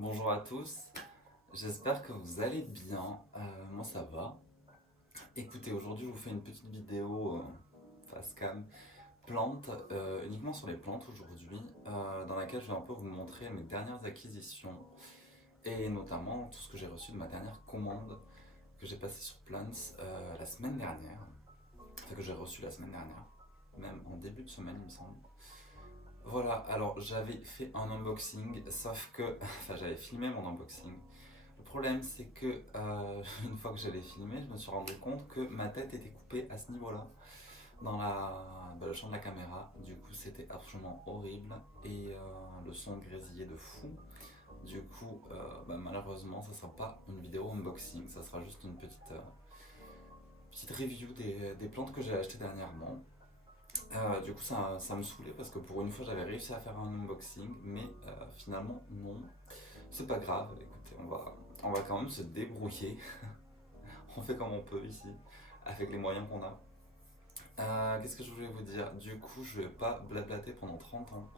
Bonjour à tous, j'espère que vous allez bien. Moi ça va. Écoutez, aujourd'hui je vous fais une petite vidéo face cam plantes, uniquement sur les plantes aujourd'hui, dans laquelle je vais un peu vous montrer mes dernières acquisitions et notamment tout ce que j'ai reçu de ma dernière commande que j'ai passée sur Plants la semaine dernière, enfin que j'ai reçu la semaine dernière, même en début de semaine il me semble. Voilà, alors j'avais fait un unboxing, sauf que, enfin j'avais filmé mon unboxing. Le problème c'est que une fois que j'allais filmer, je me suis rendu compte que ma tête était coupée à ce niveau-là, dans le champ de la caméra. Du coup c'était absolument horrible et le son grésillait de fou. Du coup malheureusement ça sera pas une vidéo unboxing, ça sera juste une petite review des plantes que j'ai achetées dernièrement. Du coup, ça me saoulait parce que pour une fois, j'avais réussi à faire un unboxing, mais finalement, non. C'est pas grave, écoutez, on va quand même se débrouiller. On fait comme on peut ici, avec les moyens qu'on a. Qu'est-ce que je voulais vous dire? Du coup, je vais pas blablater pendant 30 ans.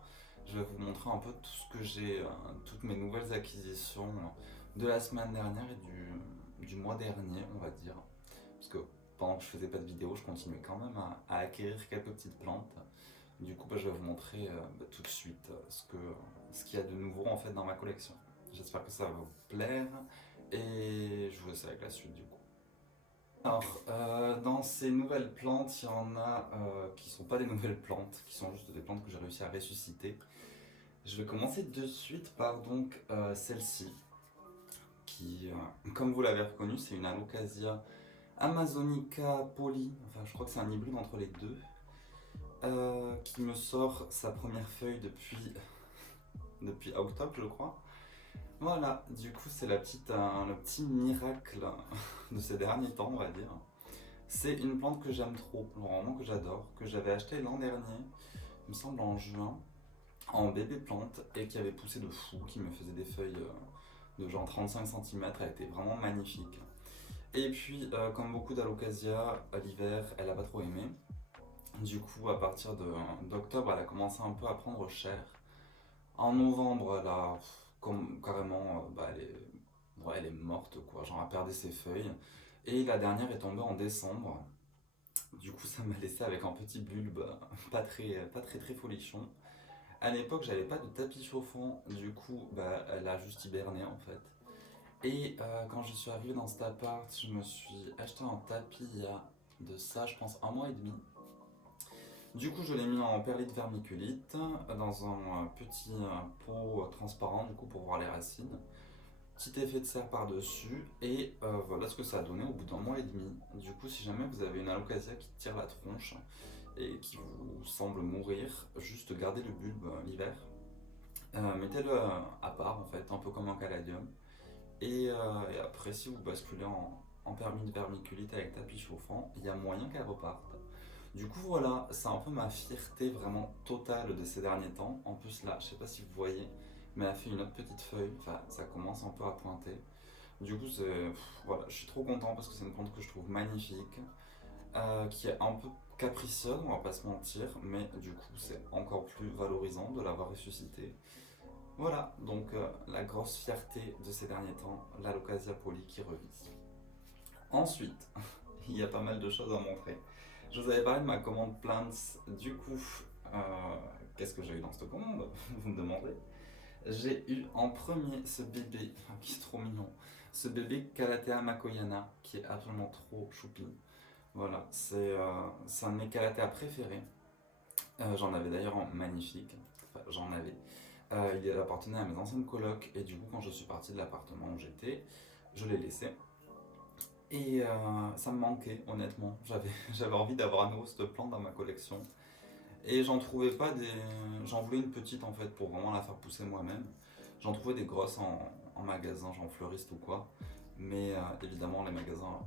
Je vais vous montrer un peu tout ce que j'ai, toutes mes nouvelles acquisitions de la semaine dernière et du mois dernier, on va dire. Parce que pendant que je faisais pas de vidéo, je continuais quand même à acquérir quelques petites plantes. Du coup, je vais vous montrer tout de suite ce qu'il y a de nouveau en fait dans ma collection. J'espère que ça va vous plaire et je vous laisse avec la suite du coup. Alors, dans ces nouvelles plantes, il y en a qui sont pas des nouvelles plantes, qui sont juste des plantes que j'ai réussi à ressusciter. Je vais commencer de suite par donc celle-ci, qui, comme vous l'avez reconnu, c'est une Alocasia Amazonica Poli. Enfin, je crois que c'est un hybride entre les deux. Qui me sort sa première feuille depuis octobre, je crois. Voilà, du coup, c'est le petit miracle de ces derniers temps, on va dire. C'est une plante que j'aime trop, vraiment que j'adore, que j'avais acheté l'an dernier, il me semble en juin, en bébé plante, et qui avait poussé de fou, qui me faisait des feuilles de genre 35 cm, elle était vraiment magnifique. Et puis, comme beaucoup d'alocasia, à l'hiver, elle a pas trop aimé. Du coup, à partir d'octobre, elle a commencé un peu à prendre cher. En novembre, carrément, elle est morte, quoi. Genre, elle perdait ses feuilles. Et la dernière est tombée en décembre. Du coup, ça m'a laissé avec un petit bulbe pas très très folichon. À l'époque, j'avais pas de tapis chauffant. Du coup, elle a juste hiberné en fait. Et quand je suis arrivé dans cet appart, je me suis acheté un tapis il y a de ça, je pense, un mois et demi. Du coup, je l'ai mis en perlite vermiculite dans un petit pot transparent du coup pour voir les racines. Petit effet de serre par-dessus et voilà ce que ça a donné au bout d'un mois et demi. Du coup, si jamais vous avez une alocasia qui tire la tronche et qui vous semble mourir, juste gardez le bulbe l'hiver. Mettez-le à part en fait, un peu comme un caladium. Et après, si vous basculez en perlite vermiculite avec tapis chauffant, il y a moyen qu'elle reparte. Du coup voilà, c'est un peu ma fierté vraiment totale de ces derniers temps. En plus là, je sais pas si vous voyez, mais elle a fait une autre petite feuille, enfin ça commence un peu à pointer. Du coup voilà, je suis trop content parce que c'est une plante que je trouve magnifique, qui est un peu capricieuse, on va pas se mentir, mais du coup c'est encore plus valorisant de l'avoir ressuscité. Voilà, donc la grosse fierté de ces derniers temps, l'Alocasia Poli qui revit. Ensuite, il y a pas mal de choses à montrer. Je vous avais parlé de ma commande Plants. Du coup, qu'est-ce que j'ai eu dans cette commande? Vous me demandez. J'ai eu en premier ce bébé, qui est trop mignon. Ce bébé Calathea makoyana, qui est absolument trop choupi. Voilà, c'est un de mes Calathea préférés. J'en avais d'ailleurs en magnifique. Enfin, j'en avais. Il appartenait à mes anciennes colocs, et du coup, quand je suis parti de l'appartement où j'étais, je l'ai laissé. Et ça me manquait, honnêtement. J'avais envie d'avoir à nouveau cette plante dans ma collection. Et j'en trouvais pas des. J'en voulais une petite en fait pour vraiment la faire pousser moi-même. J'en trouvais des grosses en magasin, genre fleuriste ou quoi. Mais évidemment, les magasins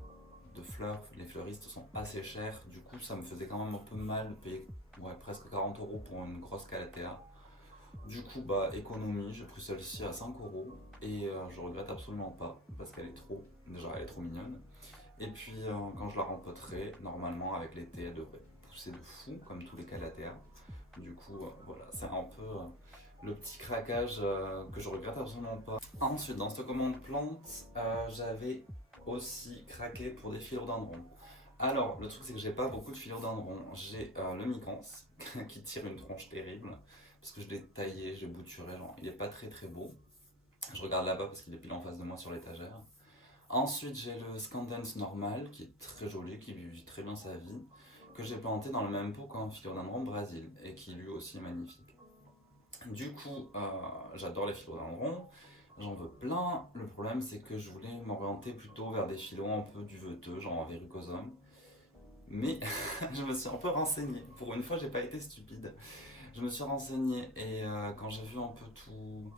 de fleurs, les fleuristes sont assez chers. Du coup, ça me faisait quand même un peu mal de payer presque 40 € pour une grosse Calathea. Du coup, économie, j'ai pris celle-ci à 5 € et je regrette absolument pas parce qu'elle est déjà elle est trop mignonne. Et puis quand je la rempoterai, normalement avec l'été, elle devrait pousser de fou comme tous les Calathea. Du coup, voilà, c'est un peu le petit craquage que je regrette absolument pas. Ensuite, dans cette commande plante, j'avais aussi craqué pour des philodendrons. Alors, le truc c'est que j'ai pas beaucoup de philodendrons. J'ai le Mycans qui tire une tronche terrible parce que je l'ai taillé, je l'ai bouturé, genre il est pas très très beau. Je regarde là-bas parce qu'il est pile en face de moi sur l'étagère. Ensuite, j'ai le Scandens normal qui est très joli, qui vit très bien sa vie, que j'ai planté dans le même pot qu'un philodendron Brésil et qui lui aussi est magnifique. Du coup, j'adore les philodendrons, j'en veux plein. Le problème, c'est que je voulais m'orienter plutôt vers des phyllos un peu duveteux, genre Verrucosum. Mais je me suis un peu renseigné. Pour une fois, j'ai pas été stupide. Je me suis renseigné et quand j'ai vu un peu tout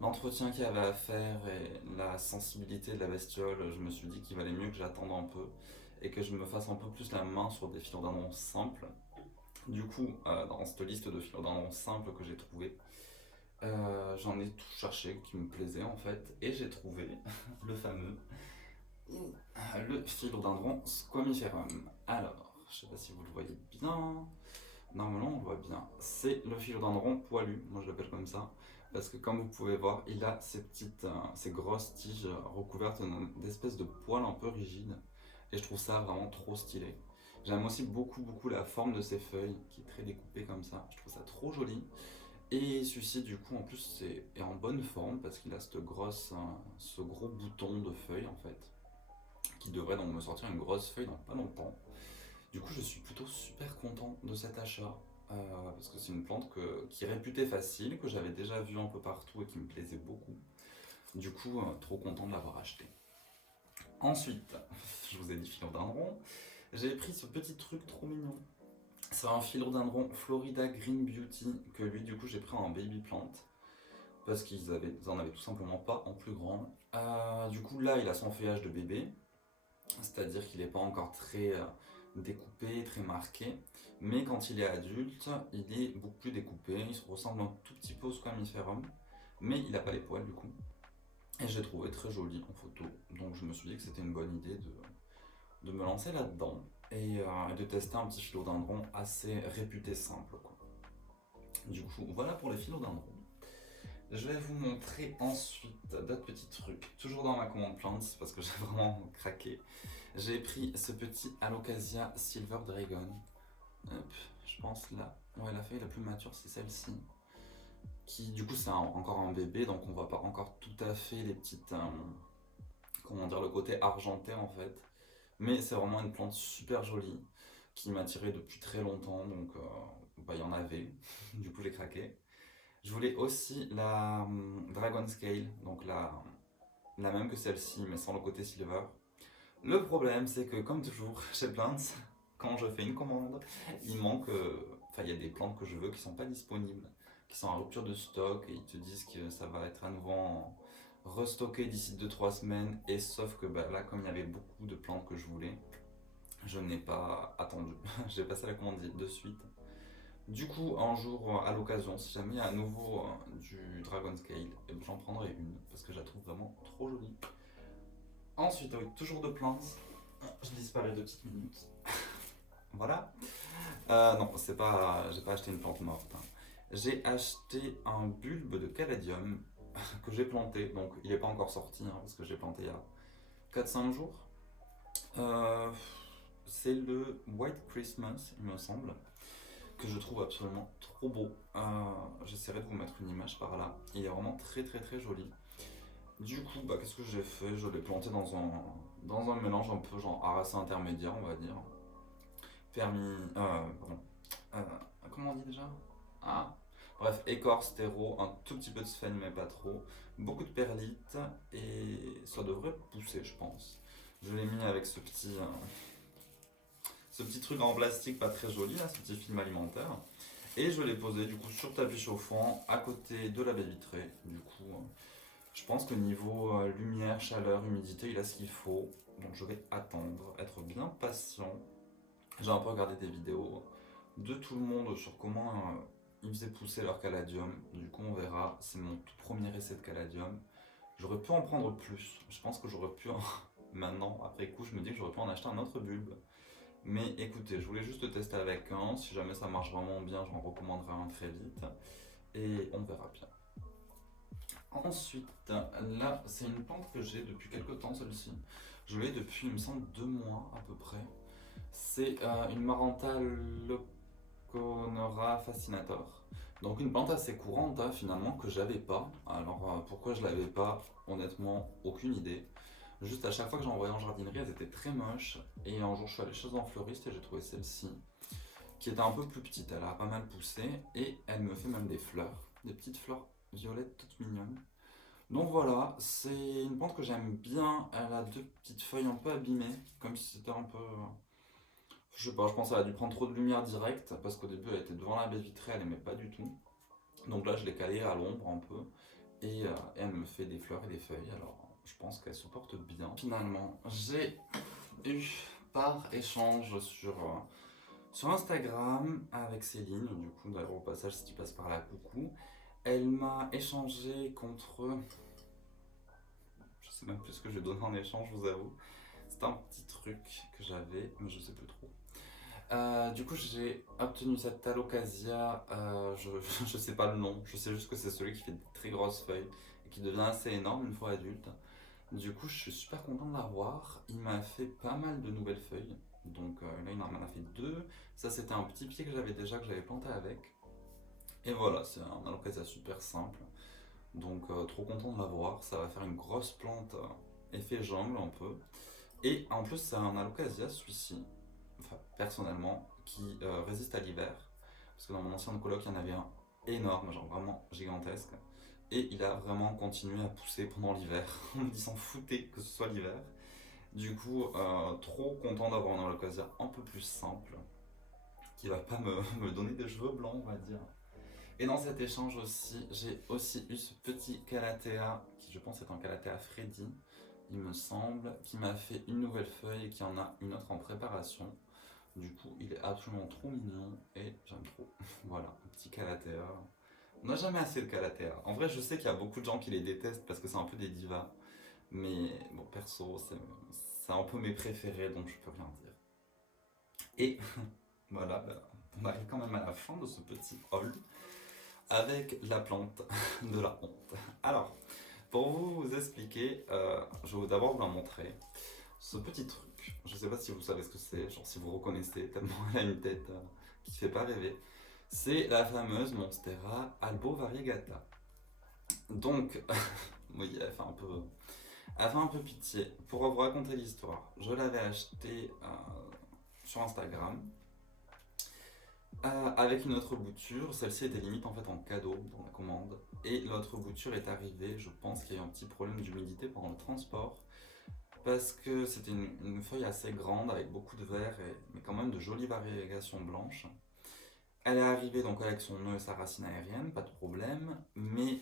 l'entretien qu'il y avait à faire et la sensibilité de la bestiole, je me suis dit qu'il valait mieux que j'attende un peu et que je me fasse un peu plus la main sur des philodendrons simples. Du coup, dans cette liste de philodendrons simples que j'ai trouvé, j'en ai tout cherché qui me plaisait en fait et j'ai trouvé le fameux le philodendron squamiferum. Alors, je sais pas si vous le voyez bien. Normalement, on le voit bien. C'est le philodendron poilu, moi je l'appelle comme ça, parce que comme vous pouvez voir, il a ces grosses tiges recouvertes d'espèces de poils un peu rigides, et je trouve ça vraiment trop stylé. J'aime aussi beaucoup la forme de ses feuilles, qui est très découpée comme ça. Je trouve ça trop joli. Et celui-ci, du coup, en plus, est en bonne forme parce qu'il a ce gros bouton de feuilles en fait, qui devrait donc me sortir une grosse feuille dans pas longtemps. Du coup, je suis plutôt super content de cet achat parce que c'est une plante qui est réputée facile, que j'avais déjà vue un peu partout et qui me plaisait beaucoup. Du coup, trop content de l'avoir acheté. Ensuite, je vous ai dit philodendron, j'ai pris ce petit truc trop mignon. C'est un philodendron Florida Green Beauty que lui, du coup, j'ai pris en baby plant parce ils en avaient tout simplement pas en plus grand. Du coup, là, il a son feuillage de bébé, c'est-à-dire qu'il n'est pas encore très découpé, très marqué, mais quand il est adulte, il est beaucoup plus découpé, il se ressemble un tout petit peu au squamiferum, mais il n'a pas les poils du coup. Et j'ai trouvé très joli en photo, donc je me suis dit que c'était une bonne idée de me lancer là-dedans et de tester un petit philodendron assez réputé simple, quoi. Du coup, voilà pour les philodendrons. Je vais vous montrer ensuite d'autres petits trucs, toujours dans ma commande plantes parce que j'ai vraiment craqué. J'ai pris ce petit Alocasia Silver Dragon. Hop, je pense là. Ouais, la feuille la plus mature c'est celle-ci. Qui du coup c'est encore un bébé donc on voit pas encore tout à fait les petites. Comment dire, le côté argenté en fait. Mais c'est vraiment une plante super jolie qui m'a tiré depuis très longtemps donc bah, il y en avait. Du coup j'ai craqué. Je voulais aussi la Dragon Scale, donc la même que celle-ci mais sans le côté silver. Le problème, c'est que comme toujours chez Plants, quand je fais une commande, il manque. Enfin, il y a des plantes que je veux qui sont pas disponibles, qui sont en rupture de stock et ils te disent que ça va être à nouveau restocké d'ici 2-3 semaines. Et sauf que bah, là, comme il y avait beaucoup de plantes que je voulais, je n'ai pas attendu. J'ai passé la commande de suite. Du coup, un jour, à l'occasion, si jamais il y a à nouveau du Dragon Scale, eh ben, j'en prendrai une parce que je la trouve vraiment trop jolie. Ensuite, avec toujours de plantes, je disparais 2 petites minutes. Voilà. Non, c'est pas, j'ai pas acheté une plante morte, hein. J'ai acheté un bulbe de caladium que j'ai planté, donc il n'est pas encore sorti hein, parce que j'ai planté il y a 4-5 jours. Euh, c'est le White Christmas, il me semble, que je trouve absolument trop beau. J'essaierai de vous mettre une image par là. Il est vraiment très joli. Du coup, bah, qu'est-ce que j'ai fait? Je l'ai planté dans un mélange un peu genre arassé intermédiaire, on va dire. Permis. Pardon. Euh, Comment on dit déjà? Ah. Bref, écorce, terreau, un tout petit peu de sphène, mais pas trop. Beaucoup de perlite et ça devrait pousser, je pense. Je l'ai mis avec ce petit truc en plastique pas très joli, là, ce petit film alimentaire. Et je l'ai posé du coup sur tapis chauffant à côté de la baie vitrée. Du coup, je pense que niveau lumière, chaleur, humidité, il a ce qu'il faut. Donc je vais attendre, être bien patient. J'ai un peu regardé des vidéos de tout le monde sur comment ils faisaient pousser leur caladium. Du coup, on verra. C'est mon tout premier essai de caladium. J'aurais pu en prendre plus. Je pense que j'aurais pu. Maintenant, après coup, je me dis que j'aurais pu en acheter un autre bulbe. Mais écoutez, je voulais juste tester avec un. Si jamais ça marche vraiment bien, j'en recommanderai un très vite. et on verra bien. Ensuite, là, c'est une plante que j'ai depuis quelques temps, celle-ci. Je l'ai depuis, il me semble, 2 mois à peu près. C'est une Maranta Loconora fascinator. Donc une plante assez courante finalement que j'avais pas. Alors pourquoi je l'avais pas, honnêtement, aucune idée. Juste à chaque fois que j'en voyais en jardinerie, elles étaient très moches. Et un jour je suis allé chez un fleuriste et j'ai trouvé celle-ci, qui était un peu plus petite. Elle a pas mal poussé et elle me fait même des fleurs. Des petites fleurs violettes toutes mignonnes. Donc voilà, c'est une plante que j'aime bien. Elle a deux petites feuilles un peu abîmées, comme si c'était un peu. Je sais pas, je pense qu'elle a dû prendre trop de lumière directe, parce qu'au début elle était devant la baie vitrée, elle aimait pas du tout. Donc là je l'ai calée à l'ombre un peu, et elle me fait des fleurs et des feuilles, alors je pense qu'elle supporte bien. Finalement, j'ai eu par échange sur Instagram avec Céline, du coup d'ailleurs au passage si tu passes par là, coucou. Elle m'a échangé contre. Je sais même plus ce que je lui ai donné en échange, je vous avoue. C'était un petit truc que j'avais, mais je sais plus trop. Du coup, j'ai obtenu cette Talocasia, je sais pas le nom, je sais juste que c'est celui qui fait de très grosses feuilles et qui devient assez énorme une fois adulte. Du coup, je suis super content de l'avoir. Il m'a fait pas mal de nouvelles feuilles, donc là, il m'en a fait deux. Ça, c'était un petit pied que j'avais déjà, que j'avais planté avec. Et voilà, c'est un Alocasia super simple, donc trop content de l'avoir. Ça va faire une grosse plante, effet jungle un peu. Et en plus, c'est un Alocasia celui-ci, enfin, personnellement, qui résiste à l'hiver. Parce que dans mon ancienne coloc, il y en avait un énorme, genre vraiment gigantesque. Et il a vraiment continué à pousser pendant l'hiver. Il s'en foutait que ce soit l'hiver. Du coup, trop content d'avoir un alocasia un peu plus simple, qui va pas me donner des cheveux blancs, on va dire. Et dans cet échange aussi, j'ai aussi eu ce petit Calathea, qui je pense est un Calathea Freddy, il me semble, qui m'a fait une nouvelle feuille et qui en a une autre en préparation. Du coup, il est absolument trop mignon et j'aime trop. Voilà, un petit Calathea. On n'a jamais assez de Calathea. En vrai, je sais qu'il y a beaucoup de gens qui les détestent parce que c'est un peu des divas. Mais bon, perso, c'est un peu mes préférés, donc je peux rien dire. Et voilà, bah, on arrive quand même à la fin de ce petit haul avec la plante de la honte. Alors, pour vous expliquer, je vais d'abord vous la montrer. Ce petit truc, je sais pas si vous savez ce que c'est, genre si vous reconnaissez, tellement elle a une tête qui fait pas rêver. C'est la fameuse Monstera Albo Variegata. Donc, oui, elle fait un peu pitié. Pour vous raconter l'histoire, je l'avais acheté sur Instagram avec une autre bouture. Celle-ci était limite en fait en cadeau dans la commande. Et l'autre bouture est arrivée, je pense qu'il y a eu un petit problème d'humidité pendant le transport. Parce que c'était une feuille assez grande avec beaucoup de vert, mais quand même de jolies variégations blanches. Elle est arrivée donc avec son nœud et sa racine aérienne, pas de problème, mais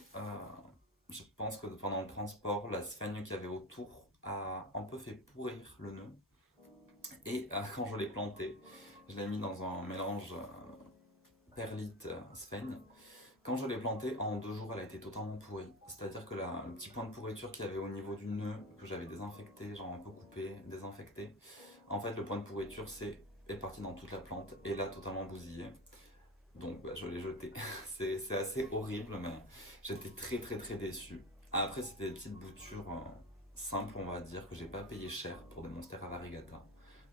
je pense que pendant le transport, la sphaigne qu'il y avait autour a un peu fait pourrir le nœud. Et quand je l'ai planté, je l'ai mis dans un mélange perlite sphaigne. Quand je l'ai plantée, en 2 jours, elle a été totalement pourrie. C'est-à-dire que le petit point de pourriture qu'il y avait au niveau du nœud, que j'avais désinfecté, genre un peu coupé, désinfecté, en fait, le point de pourriture est parti dans toute la plante et l'a totalement bousillé. Donc bah, je l'ai jeté. C'est assez horrible, mais j'étais très très très déçu. Après, c'était des petites boutures simples, on va dire, que j'ai pas payé cher pour des Monstera Variegata.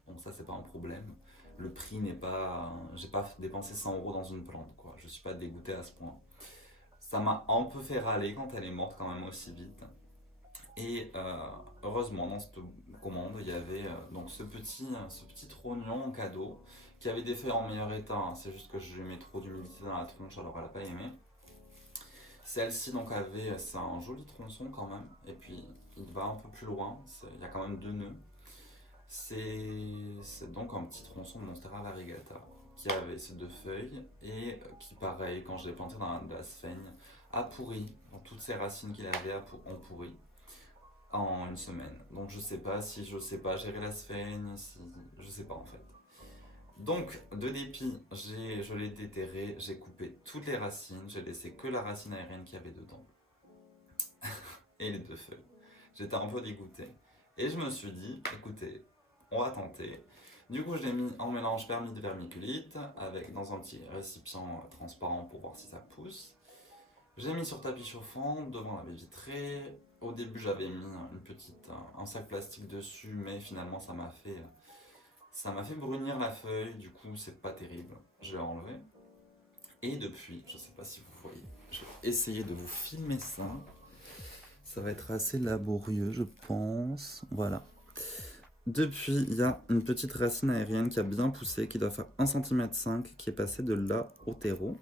Donc ça, c'est pas un problème. Le prix n'est pas. J'ai pas dépensé 100 € dans une plante, quoi. Je suis pas dégoûté à ce point. Ça m'a un peu fait râler quand elle est morte quand même aussi vite. Et heureusement, dans cette commande, il y avait donc ce petit trognon en cadeau qui avait des feuilles en meilleur état, hein. C'est juste que je lui mets trop d'humidité dans la tronche, alors elle n'a pas aimé. Celle-ci donc c'est un joli tronçon quand même, et puis il va un peu plus loin, il y a quand même deux nœuds. C'est donc un petit tronçon de Monstera variegata qui avait ces deux feuilles et qui, pareil, quand je l'ai planté dans de la sphaigne, a pourri. Donc toutes ces racines qu'il avait ont pourri en une semaine. Donc je sais pas gérer la sphaigne, je sais pas en fait. Donc, de dépit, je l'ai déterré, j'ai coupé toutes les racines, j'ai laissé que la racine aérienne qu'il y avait dedans. Et les deux feuilles. J'étais un peu dégoûté. Et je me suis dit, écoutez, on va tenter. Du coup, je l'ai mis en mélange vermicule-vermiculite, dans un petit récipient transparent pour voir si ça pousse. J'ai mis sur tapis chauffant, devant la baie vitrée. Au début, j'avais mis un sac plastique dessus, mais finalement, ça m'a fait brunir la feuille. Du coup, c'est pas terrible. Je l'ai enlevé. Et depuis, je sais pas si vous voyez, je vais essayer de vous filmer ça. Ça va être assez laborieux, je pense. Voilà. Depuis, il y a une petite racine aérienne qui a bien poussé, qui doit faire 1,5 cm, qui est passée de là au terreau.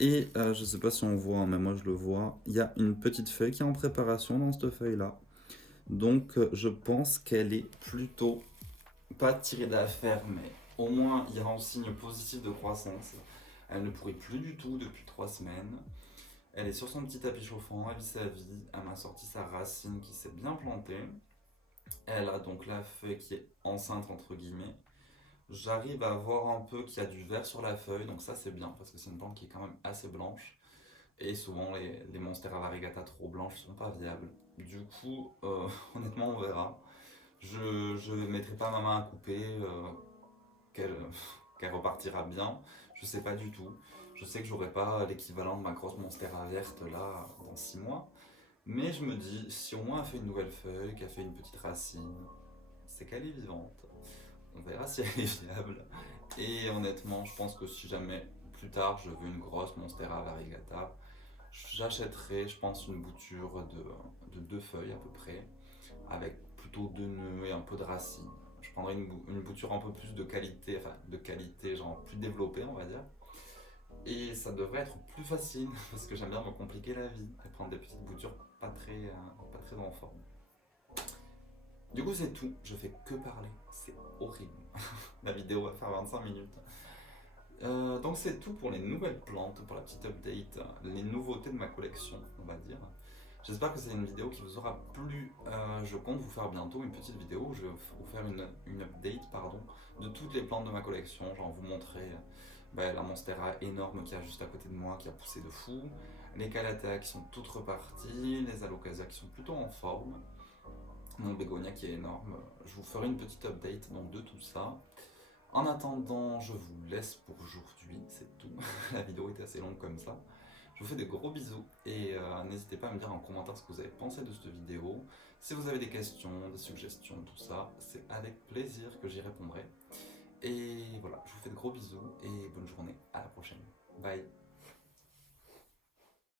Et je sais pas si on voit, hein, mais moi je le vois, il y a une petite feuille qui est en préparation dans cette feuille-là. Donc je pense qu'elle est plutôt pas tirée d'affaire, mais au moins il y a un signe positif de croissance. Elle ne pourrit plus du tout depuis 3 semaines. Elle est sur son petit tapis chauffant, elle vit sa vie. Elle m'a sorti sa racine qui s'est bien plantée. Elle a donc la feuille qui est enceinte entre guillemets. J'arrive à voir un peu qu'il y a du vert sur la feuille, donc ça c'est bien parce que c'est une plante qui est quand même assez blanche. Et souvent les Monstera variegata trop blanches sont pas viables. Du coup, honnêtement on verra. Je ne mettrai pas ma main à couper, qu'elle qu'elle repartira bien. Je sais pas du tout. Je sais que j'aurai pas l'équivalent de ma grosse Monstera verte là dans 6 mois. Mais je me dis, si au moins elle fait une nouvelle feuille, qu'elle fait une petite racine, c'est qu'elle est vivante. On verra si elle est viable. Et honnêtement, je pense que si jamais plus tard je veux une grosse Monstera variegata, j'achèterai, je pense, une bouture de 2 feuilles à peu près, avec plutôt 2 nœuds et un peu de racines. Je prendrai une bouture un peu plus de qualité, enfin de qualité, genre plus développée, on va dire. Et ça devrait être plus facile, parce que j'aime bien me compliquer la vie et prendre des petites boutures pas très en forme. Du coup, c'est tout. Je fais que parler. C'est horrible. La vidéo va faire 25 minutes. Donc, c'est tout pour les nouvelles plantes, pour la petite update, les nouveautés de ma collection, on va dire. J'espère que c'est une vidéo qui vous aura plu. Je compte vous faire bientôt une petite vidéo où je vais vous faire une update pardon, de toutes les plantes de ma collection. Genre vous montrer la Monstera énorme qui est juste à côté de moi, qui a poussé de fou, les Calathea qui sont toutes reparties, les Alocasia qui sont plutôt en forme, mon bégonia qui est énorme. Je vous ferai une petite update donc, de tout ça. En attendant, je vous laisse pour aujourd'hui, c'est tout. La vidéo était assez longue comme ça. Je vous fais des gros bisous et n'hésitez pas à me dire en commentaire ce que vous avez pensé de cette vidéo. Si vous avez des questions, des suggestions, tout ça, c'est avec plaisir que j'y répondrai. Et voilà, je vous fais de gros bisous et bonne journée. À la prochaine. Bye.